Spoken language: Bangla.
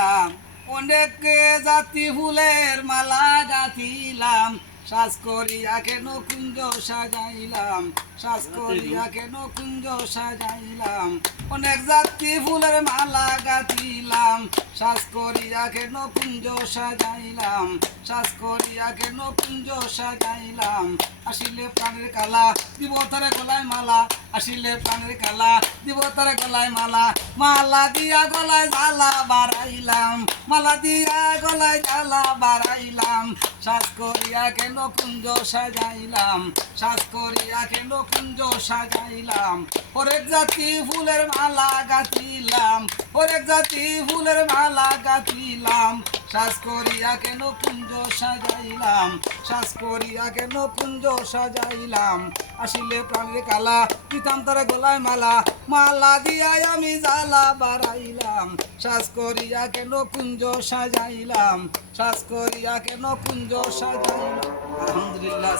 সাজাইলাম অনেক জাতি ফুলের মালা গাঁথিলাম। সাজ করিয়া কেন কুঞ্জ সাজাইলাম? সাজ করিয়া কেন কুঞ্জ সাজাইলাম? অনেক জাতি ফুলের মালা গাঁথিলাম। সাজ করিয়া কেন কুঞ্জ সাজাইলাম? সাজ করিয়া কেন কুঞ্জ সাজাইলাম? আসিলে প্রাণের কালা দিব তারে গলায় মালা। আসিলে প্রাণের কালা দিব তারে গলায় মালা মালা দিয়া গলায় জ্বালা বাড়াইলাম, মালা দিয়া গলায় জ্বালা বাড়াইলাম। সাজ করিয়া কেন কুঞ্জ সাজাইলাম, সাজ করিয়া কেন কুঞ্জ সাজাইলাম। হরেক জাতি ফুলের মালা গাঁথিলাম, হরেক জাতি ফুলের মালা গাঁথিলাম। সাজ করিয়া কেন কুঞ্জ সাজাইলাম? শ্বাস করিয়া কেন কুঞ্জ সাজাইলাম? আসিলে প্রাণের কালা, পিতাম তারা গলায় মালা মালা দিয়াই আমি জ্বালা বাড়াইলাম। শ্বাস করিয়া কেন কুঞ্জ সাজাইলাম? শ্বাস করিয়া কেন কুঞ্জ সাজাইলাম? আলহামদুলিল্লাহ।